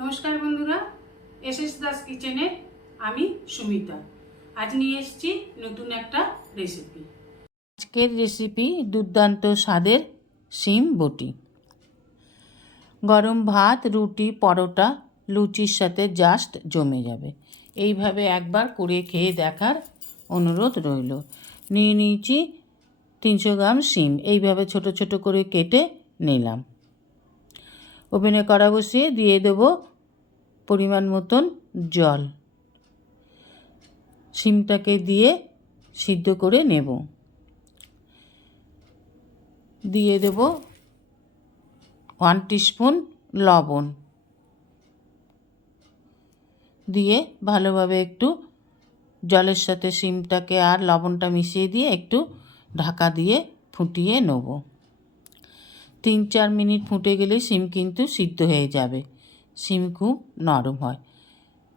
নমস্কার বন্ধুরা S S Das কিচেনে আমি সুমিতা। আজ নিয়ে এসেছি নতুন একটা রেসিপি আজকের রেসিপি দুর্দান্ত স্বাদের শিম বটি। গরম ভাত, রুটি, পরোটা, লুচির সাথে জাস্ট জমে যাবে। এইভাবে একবার করে খেয়ে দেখার অনুরোধ রইল। নিয়ে নিয়েছি তিনশো গ্রাম শিম। এইভাবে ছোট ছোট করে কেটে নিলাম। ওভেনে কড়া বসিয়ে দিয়ে দেবো পরিমাণ মতন জল। সিমটাকে দিয়ে সিদ্ধ করে নেব। দিয়ে দেব ওয়ান টিস্পুন লবণ। দিয়ে ভালোভাবে একটু জলের সাথে সিমটাকে আর লবণটা মিশিয়ে দিয়ে একটু ঢাকা দিয়ে ফুটিয়ে নেব। তিন চার মিনিট ফুটে গেলে শিম কিন্তু সিদ্ধ হয়ে যাবে। শিম খুব নরম হয়।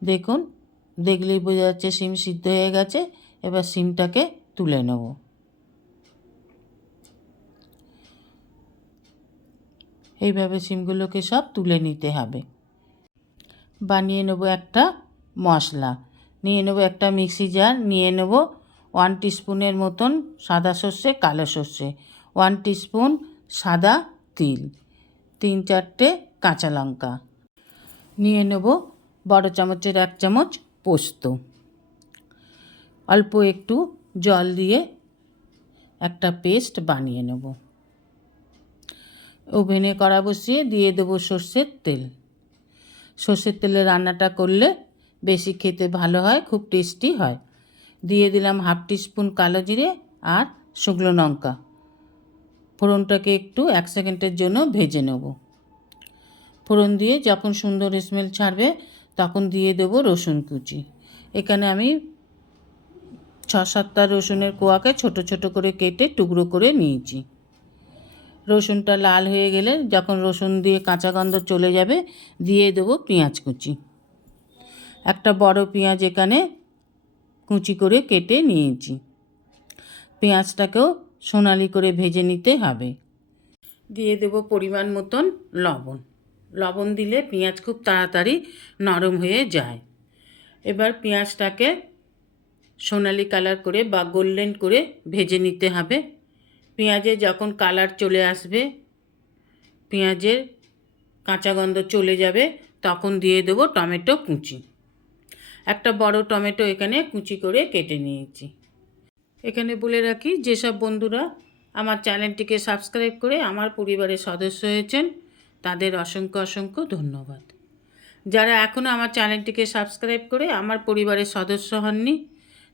দেখুন, দেখলেই বোঝা যাচ্ছে শিম সিদ্ধ হয়ে গেছে। এবার শিমটাকে তুলে নেব। এইভাবে শিমগুলোকে সব তুলে নিতে হবে। বানিয়ে নেব একটা মশলা। নিয়ে নেব একটা মিক্সি জার। নিয়ে নেব ওয়ান টিস্পুনের মতন সাদা সর্ষে, কালো সর্ষে। ওয়ান টিস্পুন সাদা তিল। তিন চারটে কাঁচা লঙ্কা। নিয়ে নেব বড় চামচের এক চামচ পোস্ত। অল্প একটু জল দিয়ে একটা পেস্ট বানিয়ে নেব। ওভেনে কড়া বসিয়ে দিয়ে দেবো সর্ষের তেল। সর্ষের তেলে রান্নাটা করলে বেশি খেতে ভালো হয়, খুব টেস্টি হয়। দিয়ে দিলাম হাফ টিস্পুন কালো জিরে আর শুকনো লঙ্কা। ফোড়নটাকে একটু এক সেকেন্ডের জন্য ভেজে নেব। ফোড়ন দিয়ে যখন সুন্দর স্মেল ছাড়বে, তখন দিয়ে দেবো রসুন কুচি। এখানে আমি ছ সাতটা রসুনের কোয়াকে ছোট ছোট করে কেটে টুকরো করে নিয়েছি। রসুনটা লাল হয়ে গেলে যখন রসুন দিয়ে কাঁচা গন্ধ চলে যাবে, দিয়ে দেবো পেঁয়াজ কুচি। একটা বড় পেঁয়াজ এখানে কুচি করে কেটে নিয়েছি। পেঁয়াজটাকেও সোনালি করে ভেজে নিতে হবে। দিয়ে দেবো পরিমাণ মতন লবণ। লবণ দিলে পেঁয়াজ খুব তাড়াতাড়ি নরম হয়ে যায়। এবার পেঁয়াজটাকে সোনালি কালার করে বা গোল্ডেন করে ভেজে নিতে হবে। পেঁয়াজে যখন কালার চলে আসবে, পেঁয়াজের কাঁচা গন্ধ চলে যাবে, তখন দিয়ে দেবো টমেটো কুচি। একটা বড় টমেটো এখানে কুচি করে কেটে নিয়েছি। এখানে বলে রাখি, যেসব বন্ধুরা আমার চ্যানেলটিকে সাবস্ক্রাইব করে আমার পরিবারের সদস্য হয়েছেন, তাদের অসংখ্য অসংখ্য ধন্যবাদ। যারা এখনও আমার চ্যানেলটিকে সাবস্ক্রাইব করে আমার পরিবারের সদস্য হননি,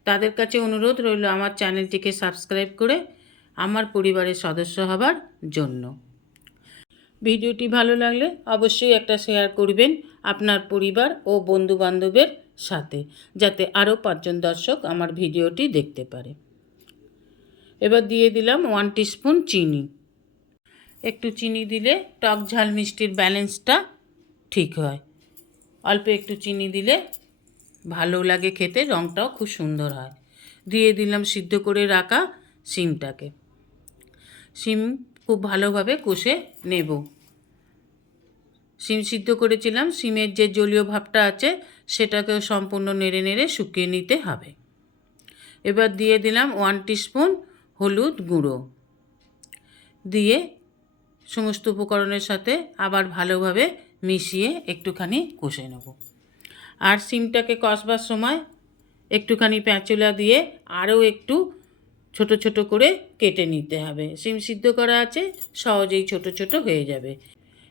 তাদের কাছে অনুরোধ রইল আমার চ্যানেলটিকে সাবস্ক্রাইব করে আমার পরিবারের সদস্য হবার জন্য। ভিডিওটি ভালো লাগলে অবশ্যই একটা শেয়ার করবেন আপনার পরিবার ও বন্ধু বান্ধবের সাথে, যাতে আরও পাঁচজন দর্শক আমার ভিডিওটি দেখতে পারে। এবার দিয়ে দিলাম ওয়ান টিস্পুন চিনি। একটু চিনি দিলে টক ঝাল মিষ্টির ব্যালেন্সটা ঠিক হয়। অল্প একটু চিনি দিলে ভালো লাগে খেতে রঙটাও খুব সুন্দর হয়। দিয়ে দিলাম সিদ্ধ করে রাখা সিমটাকে। সিম খুব ভালোভাবে কষে নেব। সিম সিদ্ধ করেছিলাম, সিমের যে জলীয় ভাবটা আছে, সেটাকেও সম্পূর্ণ নেড়ে নেড়ে শুকিয়ে নিতে হবে। এবার দিয়ে দিলাম ওয়ান টিস্পুন হলুদ গুঁড়ো দিয়ে সমস্ত উপকরণের সাথে আবার ভালোভাবে মিশিয়ে একটুখানি কষে নেব। আর সিমটাকে কষবার সময় একটুখানি প্যাঁচুলা দিয়ে আরও একটু ছোট ছোট করে কেটে নিতে হবে। সিম সিদ্ধ করা আছে, সহজেই ছোট ছোট হয়ে যাবে।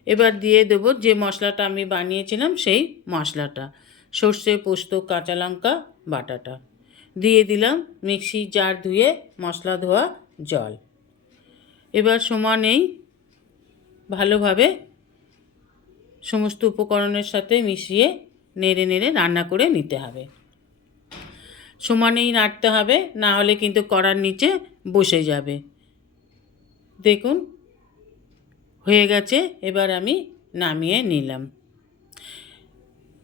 এবার দিয়ে দেবো যে মশলাটা আমি বানিয়েছিলাম সেই মশলাটা, সর্ষে, পোস্ত, কাঁচা লঙ্কা, বাটাটা। দিয়ে দিলাম মিক্সি জার ধুয়ে মশলা ধোয়া জল। এবার সমানেই ভালোভাবে সমস্ত উপকরণের সাথে মিশিয়ে নেড়ে নেড়ে রান্না করে নিতে হবে। সমানেই নাড়তে হবে, না হলে কিন্তু কড়ার নিচে বসে যাবে। দেখুন, হয়ে গেছে, এবার আমি নামিয়ে নিলাম।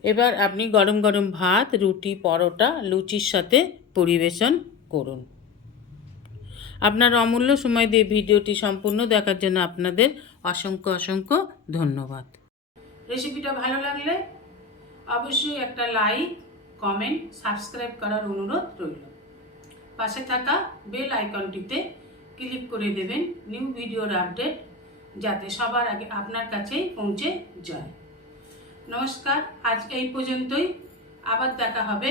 এবার আপনি গরম গরম ভাত, রুটি, পরোটা, লুচির সাথে পরিবেশন করুন। আপনার অমূল্য সময় দিয়ে ভিডিওটি সম্পূর্ণ দেখার জন্য আপনাদের অসংখ্য অসংখ্য ধন্যবাদ। রেসিপিটা ভালো লাগলে অবশ্যই একটা লাইক, কমেন্ট, সাবস্ক্রাইব করার অনুরোধ রইল। পাশে থাকা বেল আইকনটিতে ক্লিক করে দেবেন নিউ ভিডিওর আপডেট যাতে সবার আগে আপনার কাছেই পৌঁছে যায়। নমস্কার, আজ এই পর্যন্তই। আবার দেখা হবে